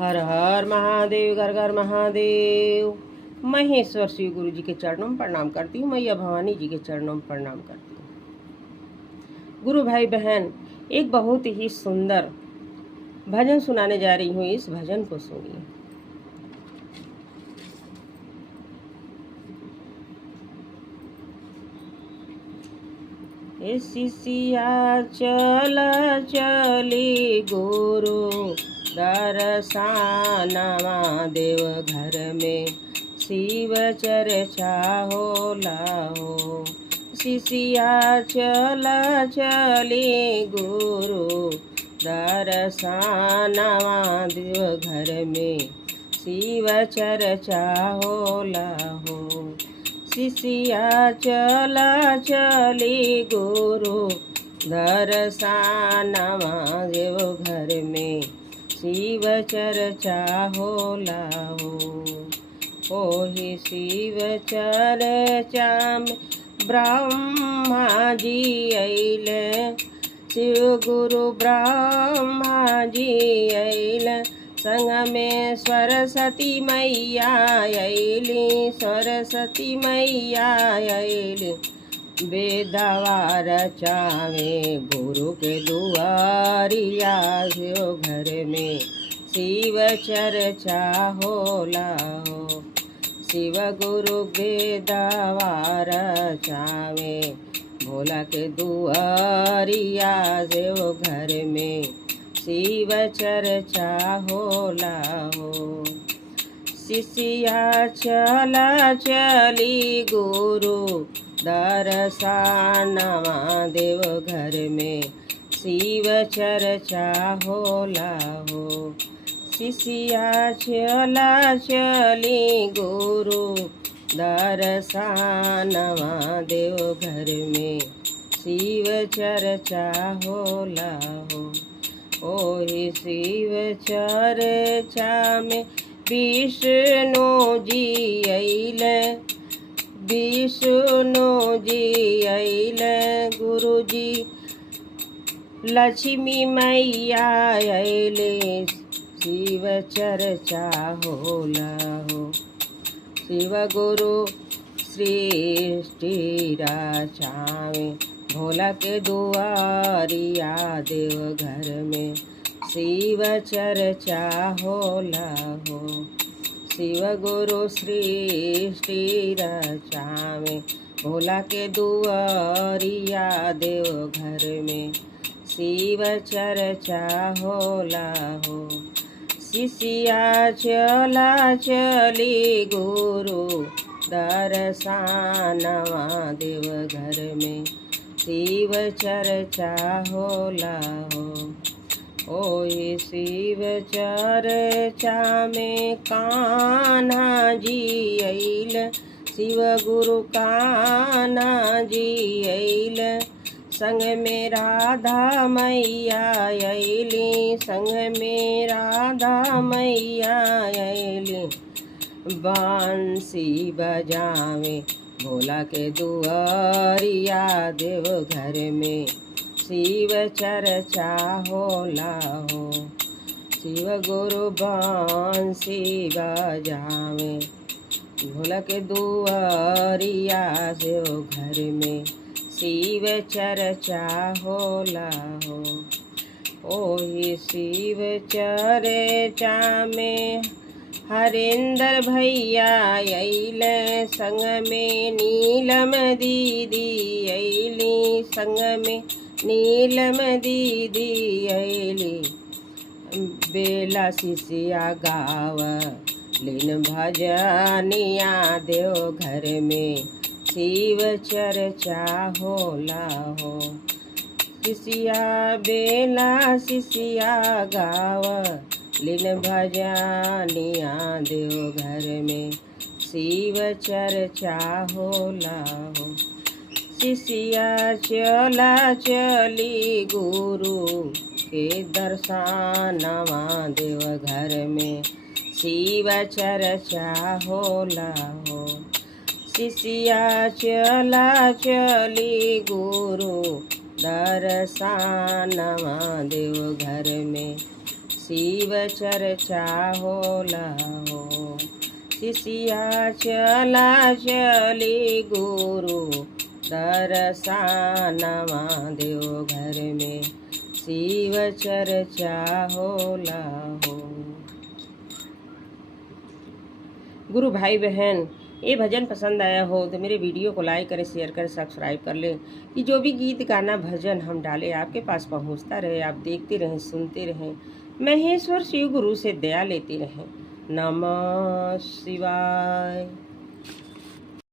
हर हर महादेव, घर घर महादेव। महेश्वर शिव गुरु जी के चरणों में प्रणाम करती हूँ। मैया भवानी जी के चरणों में प्रणाम करती हूँ। गुरु भाई बहन, एक बहुत ही सुंदर भजन सुनाने जा रही हूँ। इस भजन को सुनिए। शिष्या चल चली गुरु दर्शनवा देव घर में शिव चर्चा होला हो। शिष्या चल चली गुरु दर्शनवा देव घर में शिव चर्चा होला हो। शिष्या चला चली गुरु दर्शनवा देव घर में शिव चर्चा होला हो। ओहि शिव चर्चा में ब्रह्मा जी अइले, शिव गुरु ब्रह्मा जी अइले, संग में सरस्वती मैया अइली, सरस्वती मैया अइली। वेदवा रचावे गुरु के दुआरिया, शिव घर में शिव चर्चा होला हो। शिव गुरु वेदवा रचावे भोला के दुआरिया, शिव घर में शिव चर्चा होला हो। शिष्या चला चली गुरु दर्शनवा देव घर में शिव चर्चा होला हो। शिष्या चला चली गुरु दर्शनवा देव घर में शिव चर्चा होला हो। ओहि शिव चर्चा में विष्णु जी अइले, विष्णु जी अइले, गुरु जी लक्ष्मी मैया अइले, शिव चर्चा होला हो। शिव गुरु सृष्टि रचावे भोला के दुआरिया, देव घर में शिव चर्चा होला हो। शिव गुरु सृष्टि रचावे भोला के दुआरिया, देव घर में शिव चर्चा होला हो। शिष्या चला चली गुरु दर्शनवा देव घर में शिव चर्चा होला हो। ओहि शिव चर्चा में कान्हा जी अइले, शिव गुरु कान्हा जी अइले, संग में राधा मैया अइली, संग में राधा मैया अइली। बांसी बजावे भोला के दुआरिया, देव घर में शिव चर्चा होला हो। शिव गुरु बांसी बजावे भोला के दुआरिया, शिव घर में शिव चर्चा होला हो। ओहि शिव चर्चा में हरेंद्र भैया अइले, संग में नीलम दीदी अइली, संग में नीलम दीदी अइली। बेला शिष्या गाव लीन भजनिया, देव घर में शिव चर्चा होला हो। शिष्या बेला शिष्या गाव लीन भजनिया, देव घर में शिव चर्चा होला हो। शिष्या चला चली गुरु के दर्शनवा देव घर में शिव चर्चा होला हो। शिष्या चला चली गुरु दर्शनवा देव घर में शिव चर्चा होला हो। शिष्या चला चली गुरु दर्शनवा देव घर में शिव चर्चा होला हो। गुरु भाई बहन, ये भजन पसंद आया हो तो मेरे वीडियो को लाइक करें, शेयर करें, सब्सक्राइब कर लें कि जो भी गीत गाना भजन हम डालें आपके पास पहुंचता रहे, आप देखते रहें, सुनते रहें, महेश्वर शिव गुरु से दया लेते रहें। नमः शिवाय।